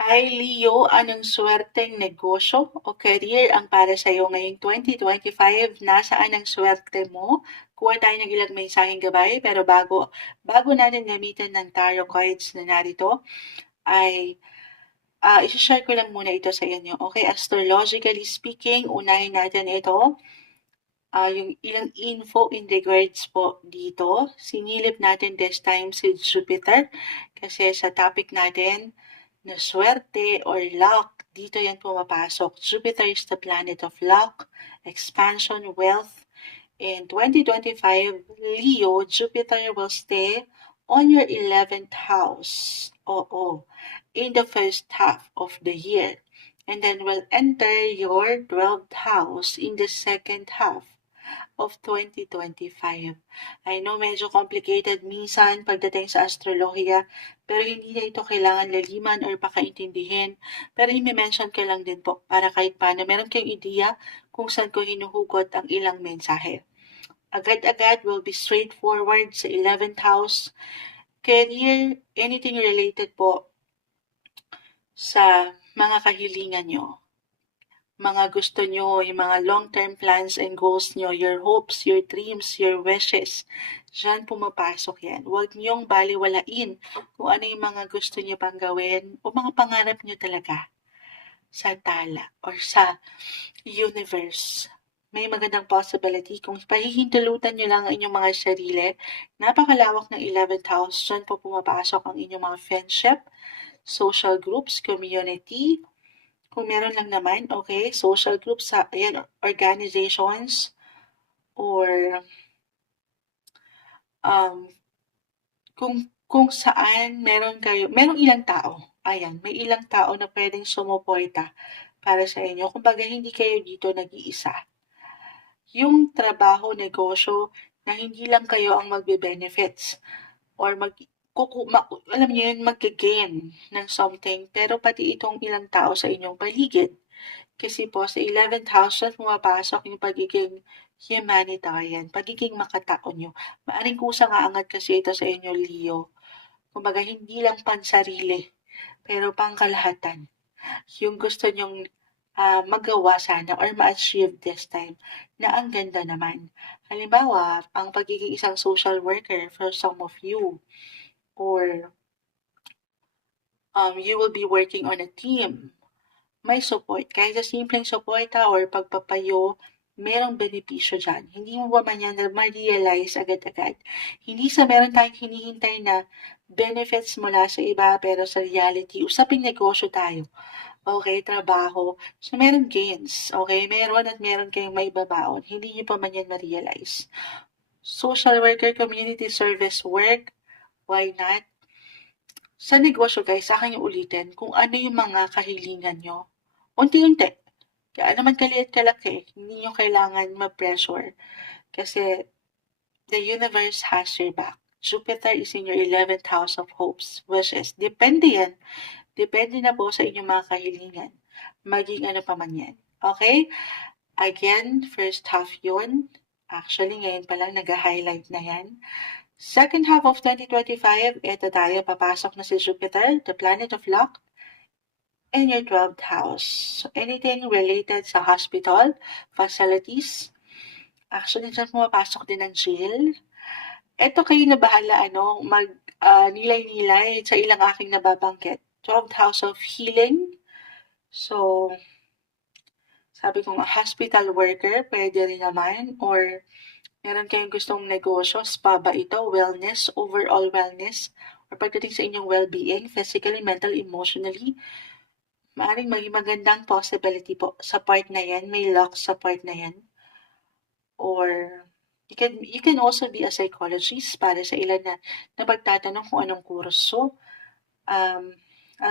Hi Leo, anong swerteng negosyo o career ang para sa iyo ngayong 2025? Nasaan ang swerte mo? Kuha tayo ng ilang mensaheng gabay pero bago natin gamitin ng tarot cards na narito ay isi-share ko lang muna ito sa inyo. Okay, astrologically speaking, unahin natin ito. Yung ilang info in regards po dito. Sinilip natin this time si Jupiter kasi sa topic natin na swerte or luck, dito yan pumapasok. Jupiter is the planet of luck, expansion, wealth. In 2025, Leo, Jupiter will stay on your 11th house. Oo, in the first half of the year. And then will enter your 12th house in the second half of 2025. I know medyo complicated minsan pagdating sa astrolohiya, pero hindi na ito kailangan laliman or pakaintindihin. Pero i-mention ko lang din po para kahit paano meron kayong ideya kung saan ko hinuhugot ang ilang mensahe. Agad-agad will be straightforward sa 11th house. Career, anything related po sa mga kahilingan nyo, mga gusto nyo, yung mga long-term plans and goals nyo, your hopes, your dreams, your wishes. Diyan pumapasok yan. Huwag niyong baliwalain kung ano yung mga gusto nyo pang gawin o mga pangarap nyo talaga sa tala or sa universe. May magandang possibility kung pahihintulutan nyo lang ang inyong mga sarili. Napakalawak ng 11th house. Diyan po pumapasok ang inyong mga friendship, social groups, community. Kung meron lang naman, okay, social groups, ayan, organizations, or um, kung saan merong ilang tao. Ayan, may ilang tao na pwedeng sumuporta para sa inyo. Kumbaga, hindi kayo dito nag-iisa. Yung trabaho, negosyo, na hindi lang kayo ang magbe-benefits or alam niyo yun, mag-gain ng something, pero pati itong ilang tao sa inyong paligid. Kasi po sa 11th house na pumapasok yung pagiging humanitarian, pagiging makatao nyo. Maaring kusang aangat kasi ito sa inyo, Leo. Kumbaga, hindi lang pansarili, pero pangkalahatan. Yung gusto nyong magawa sana or ma-achieve this time na ang ganda naman. Halimbawa, ang pagiging isang social worker for some of you or you will be working on a team. May support. Kahit sa simpleng suporta or pagpapayo, merong benepisyo dyan. Hindi mo ba man yan na ma-realize agad-agad? Hindi sa meron tayong hinihintay na benefits mula sa iba, pero sa reality, usaping negosyo tayo. Okay, trabaho. So, meron gains. Okay, meron at meron kayong may babaon. Hindi nyo pa man yan ma-realize. Social worker, community service work, why not? Sa negosyo guys, sa akin yung ulitin kung ano yung mga kahilingan nyo. Unti-unti. Kaya naman kaliit kalaki, hindi nyo kailangan ma-pressure. Kasi the universe has your back. Jupiter is in your 11th house of hopes, wishes. Depende yan. Depende na po sa inyong mga kahilingan. Maging ano pa man yan. Okay? Again, first half yun. Actually, ngayon pa lang nag-highlight na yan. Second half of 2025, ito tayo, papasok na si Jupiter, the planet of luck, in your 12th house. So, anything related sa hospital, facilities, actually, dyan pumapasok din ng jail. Ito kayo na bahala, nilay-nilay sa ilang aking nababanggit. 12th house of healing. So, sabi ko nga, hospital worker, pwede rin naman, or meron kayong gustong negosyo, spa ba ito, wellness, overall wellness, or pagdating sa inyong well-being, physically, mentally, emotionally, maaaring maging magandang possibility po sa part na yan, may luck sa part na yan. Or you can also be a psychologist para sa ilan na napagtatanong kung anong kurso, a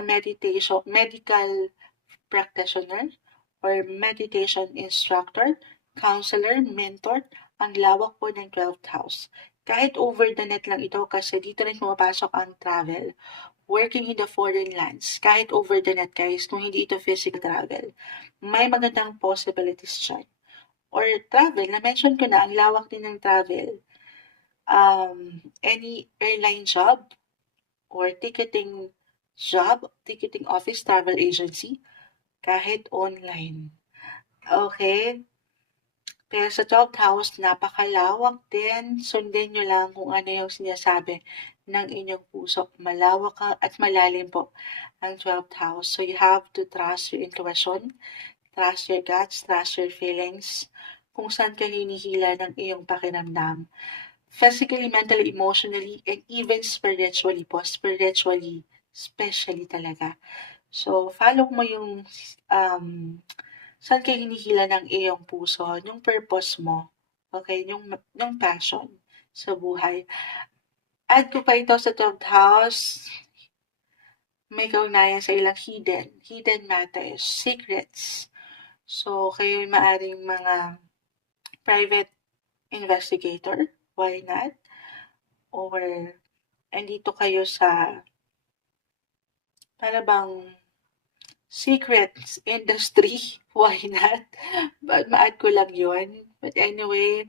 medical practitioner, or meditation instructor, counselor, mentor, ang lawak po ng 12th house. Kahit over the net lang ito kasi dito rin pumapasok ang travel. Working in the foreign lands, kahit over the net guys, kung hindi ito physical travel, may magandang possibilities dyan. Or travel, na-mention ko na, ang lawak din ng travel. Any airline job or ticketing job, ticketing office, travel agency, kahit online. Okay? Pero sa 12th house, napakalawak din. Sundin nyo lang kung ano yung sinasabi ng inyong puso. Malawak at malalim po ang 12th house. So you have to trust your intuition, trust your guts, trust your feelings, kung saan ka hinihila ng iyong pakiramdam. Physically, mentally, emotionally, and even spiritually po. Spiritually, especially talaga. So, follow mo yung saan ka hinihila ng iyong puso, yung purpose mo, okay, yung passion sa buhay. Add ko pa ito sa 12th house, may kaugnayan sa ilang hidden matters, secrets. So, kayo'y maaring mga private investigator, why not? Or, andito kayo sa, para bang, secrets industry, why not? But ma-add ko lang yun. But anyway,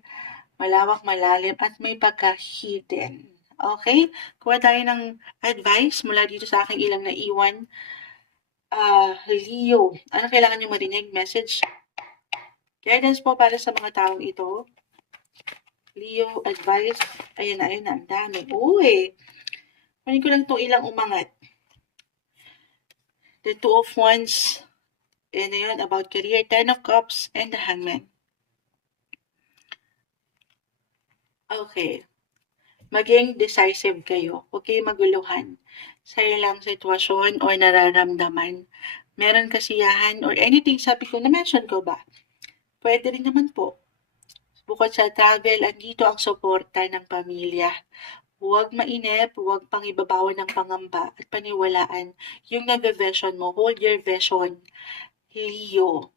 malawak, malalim, at may pagka-hidden. Okay? Kuha tayo ng advice mula dito sa aking ilang naiwan. Leo, ano kailangan nyo marinig? Message? Guidance po para sa mga taong ito. Leo, advice. Ayun na, ang dami. Uy! Kunin ko lang itong ilang umangat. The Two of Wands. And ayun, about career. 10 of Cups and the Hangman. Okay. Maging decisive kayo. Huwag kayong maguluhan sa ilang sitwasyon o nararamdaman. Meron kasiyahan or anything, sabi ko, na-mention ko ba? Pwede rin naman po. Bukod sa travel, andito ang suporta ng pamilya. Huwag mainip, huwag pang ibabawan ng pangamba at paniwalaan yung nag-vision mo. Hold your vision, Leo.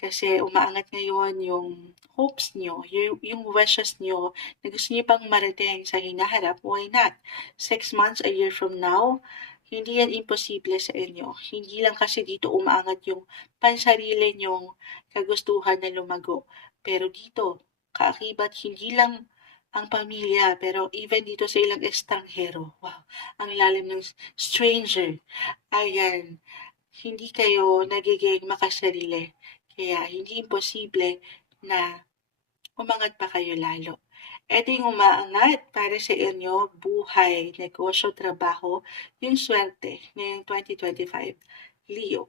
Kasi umaangat ngayon yung hopes nyo, yung wishes nyo na gusto nyo pang marating sa hinaharap. Why not? 6 months, a year from now, hindi yan imposible sa inyo. Hindi lang kasi dito umaangat yung pansarili nyong kagustuhan na lumago. Pero dito, kaakibat hindi lang ang pamilya, pero even dito sa ilang estranghero. Wow, ang lalim ng stranger. Ayan, hindi kayo nagiging makasarili. Kaya hindi imposible na umangat pa kayo lalo. Ito yung umaangat para sa inyo, buhay, negosyo, trabaho, yung swerte ngayong 2025. Leo.